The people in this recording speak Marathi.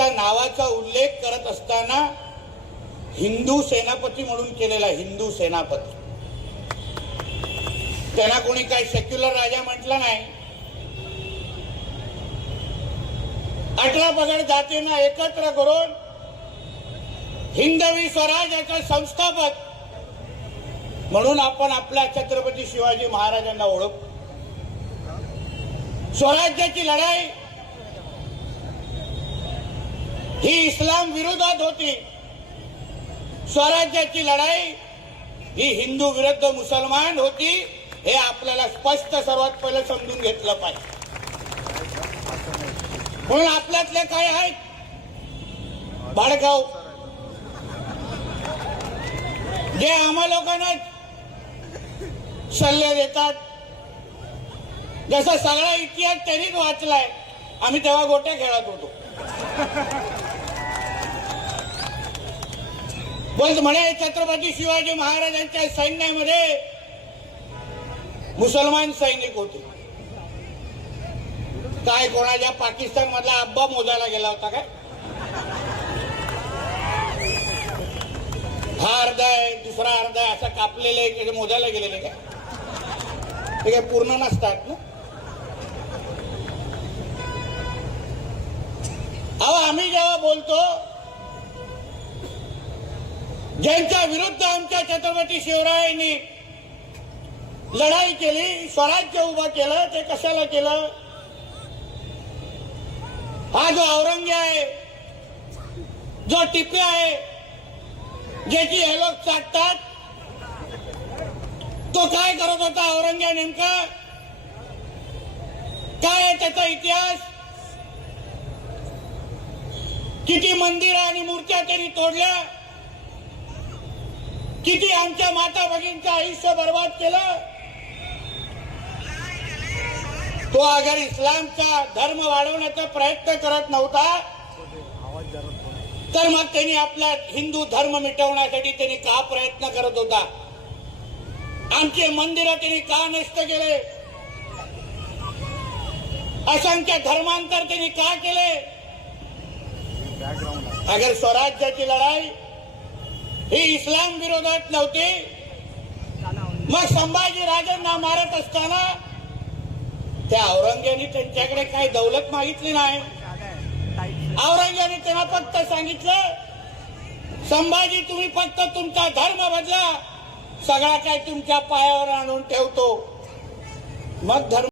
त्यांच्या नावाचा उल्लेख करत असताना हिंदू सेनापती म्हणून केलेला. हिंदू सेनापती, त्यांना कोणी काय सेक्युलर राजा म्हटलं नाही. 18 पगड जातींना एकत्र करून हिंदवी स्वराज्याचा संस्थापक म्हणून आपण आपल्या छत्रपती शिवाजी महाराजांना ओळखतो. स्वराज्याची लढाई ही इस्लाम विरोधात होती. स्वराज्याची लढाई ही हिंदू विरुद्ध मुसलमान होती. हे आपल्याला स्पष्ट सर्वात पहिलं समजून घेतलं पाहिजे. म्हणून आपल्यातले काय आहेत भाडगाव, जे आम्हा लोकांना सल्ले देतात. जसा सगळा इतिहास त्यांनीच वाचलाय. आम्ही तेव्हा गोट्या खेळत होतो. बोल म्हणे छत्रपती शिवाजी महाराजांच्या सैन्यामध्ये मुसलमान सैनिक होते. काय कोणाच्या पाकिस्तान मधला अब्बा मोजायला गेला होता काय? हा अर्धा आहे, दुसरा अर्धा आहे, असं कापलेले आहे, मोजायला गेलेले काय? ते काय पूर्ण नसतात ना. अहो, आम्ही जेव्हा बोलतो ज्यांच्या विरुद्ध आमच्या छत्रपती शिवरायांनी लढाई केली, स्वराज्य उभं केलं, ते कशाला केलं? हा जो औरंग्य आहे, जो टिपे आहे, ज्याची हे लोक चाटतात, तो काय करत होता औरंग्य नेमका? काय आहे त्याचा इतिहास? किती मंदिर आणि मूर्त्या त्यांनी तोडल्या, किती आमच्या माता भगिनींचं आयुष्य बर्बाद केलं. तो अगर इस्लामचा धर्म वाढवण्याचा प्रयत्न करत नव्हता तर मग त्यांनी आपला हिंदू धर्म मिटवण्यासाठी त्यांनी का प्रयत्न करत होता? आमचे मंदिरं त्यांनी का नष्ट केले? असंख्य धर्मांतर त्यांनी का केले? अगर स्वराज्याची लढाई ही इस्लाम विरोधात नव्हती, मग संभाजी राजांना मारत असताना त्या औरंग्याने त्यांच्याकडे काही दौलत मागितली नाही. औरंग्याने त्यांना फक्त सांगितलं, संभाजी तुम्ही फक्त तुमचा धर्म बदला, सगळा काय तुमच्या पायावर आणून ठेवतो. मग धर्म